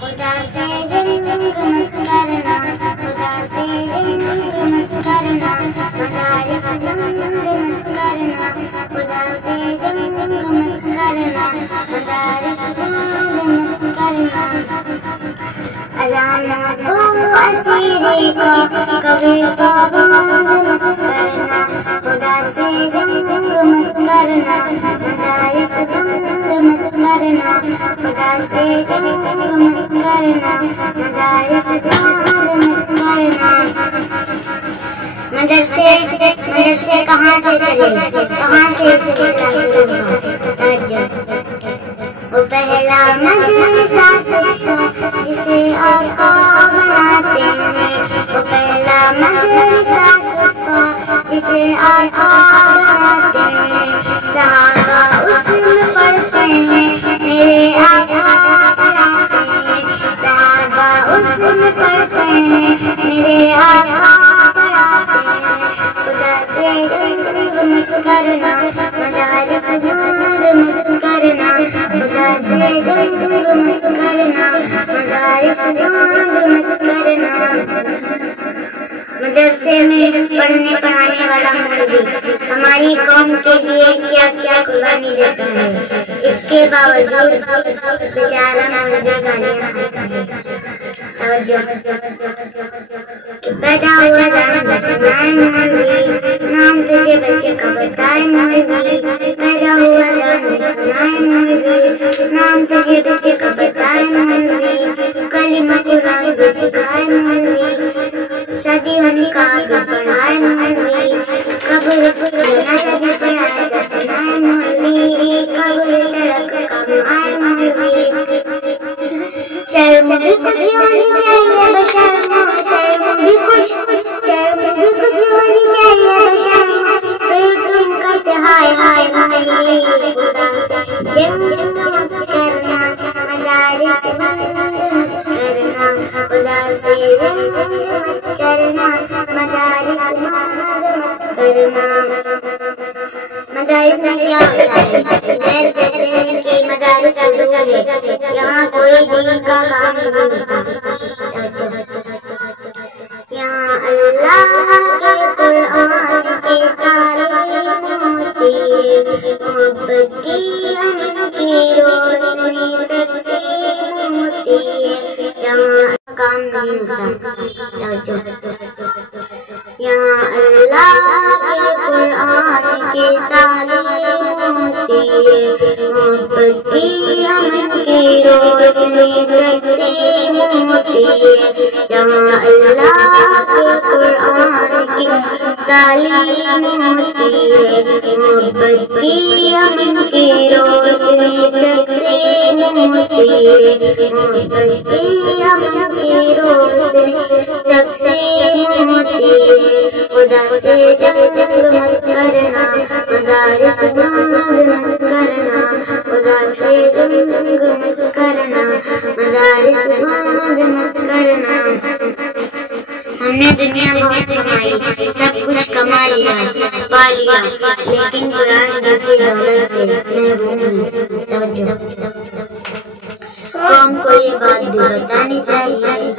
खुदा से जंग मत करना, खुदा से जंग मत करना, मदारिस बंद मत करना, खुदा से जंग मत करना, मदारिस बंद मत करना। अजान को असीरी को कभी पाबंद मत करना, खुदा से जंग मत करना, मदारिस बंद मत करना, खुदा से जंग मत करना, मदारिस बंद मत करना। मदरसे कहाँ से चले, कहाँ से चलेगा शुरू? वो पहला मदरसा सुबह जिसे आका बनाते हैं, वो पहला मदरसा सुबह जिसे आका बनाते हैं। सहाबा उसमें पढ़ते हैं, मेरे आका पढ़ाते हैं। सहाबा उसमें पढ़ते हैं, मेरे आका पढ़ाते हैं। खुदा से जंग मत करना, मदारिस बंद मत करना, खुदा से जंग मत करना, मदारिस बंद मत करना। मदरसे में पढ़ने पढ़ाने वाला मौलवी हमारी कौम के लिए क्या क्या कुर्बानी देता है, इसके बावजूद बेचारा मौलवी गालियां खाता है। पैदा हुआ जान बसनाए मौलवी, नाम तुझे बच्चे का बताए मौलवी। पैदा हुआ जान बसनाए मौलवी, नाम तुझे बच्चे का बताए मौलवी। कलिमा कुरान को सिखाए मौलवी, शादी होने का भी पढ़ाए मौलवी। कब्र जनाजा भी पढ़ाए दफनाए मौलवी, कब्र तड़क कमाए मौलवी। शर्म भी कुछ होनी चाहिए बशर्म, शर्म भी कुछ होनी चाहिए बशर्म। फिर तुम कहते हाय हाय मौलवी। खुदा से जंग मत करना, मदारिस बंद मत करना, खुदा से जंग मत करना, मदारिस बंद मत करना। मदारिस में क्या होता है? गैर कहते हैं कि मदारिस दूर है, यहाँ कोई दीन का काम नहीं होता। यहाँ अल्लाह के कुरान की तारीफ होती है, मोहब्बत की अमन की रोशनी तकसीम होती है। यहाँ काम नहीं होता। यहाँ अल्लाह के कुरान की तारीफ होती है, मोहब्बत की अमन की रोशनी तकसीम होती है। यहाँ अल्लाह के कुरान की तालीम होती है, मोहब्बत की अमन की रोशनी तकसीम होती है। मोहब्बत की अमन की रोशनी तकसीम होती है। खुदा से जंग मत करना, मदारिस बंद मत करना, खुदा से जंग मत करना, मदारिस बंद मत करना। हमने दुनिया बहुत कमाई, सब कुछ कमा लिया पा लिया, लेकिन कुरान जैसी दौलत से महरूम हैं। कौम को ये बात भी बतानी चाहिए,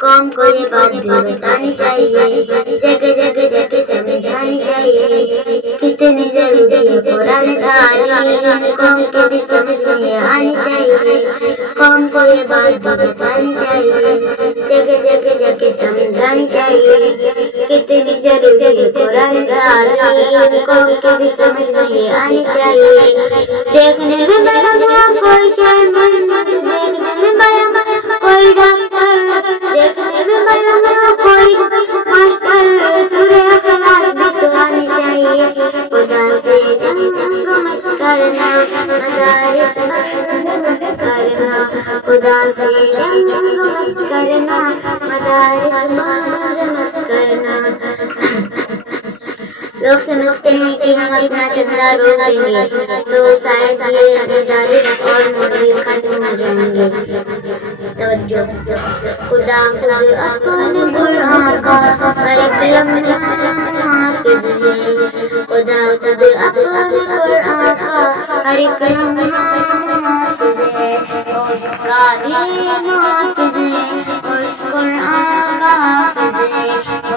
कौम को ये बात भी बतानी चाहिए, जगह जगह जगह समझानी चाहिए। कितनी जरूरी है कुरान तालीम, कौम को भी समझ में आनी चाहिए। कौम को ये बात भी बतानी चाहिए, जगह जगह जगह समझानी चाहिए। कितनी जरूरी है कुरान तालीम, कौम को भी समझ में आनी चाहिए। देखने में बड़ा कोई चेयरमैन, देखने में बड़ा कोई डॉक्टर, देखने में बड़ा कोई मास्टर, सूरह इखलास भी तो आनी चाहिए। खुदा से जंग मत करना, मदारिस बंद मत करना, खुदा से जंग मत करना, मदारिस बंद मत करना। लोग समझते हैं कि हम इतना चंदा रोज देंगे तो शायद ये मदारिस और मौलवी खत्म हो जाएंगे। खुदा अपने कुरान का कलम हाफिज है, खुदा अपने कुरान का हर एक लम्हा हाफिज़ है, उसका भी मुहाफ़िज़ है, उस कुरान का हाफिज़ है,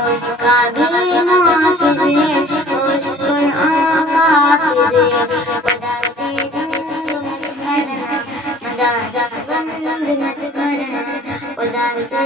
उसका भी मुहाफ़िज़ है, उस कुरान का हाफिज़ है। खुदा से जंग मत करना, खुदा से बंद मत करना, खुदा से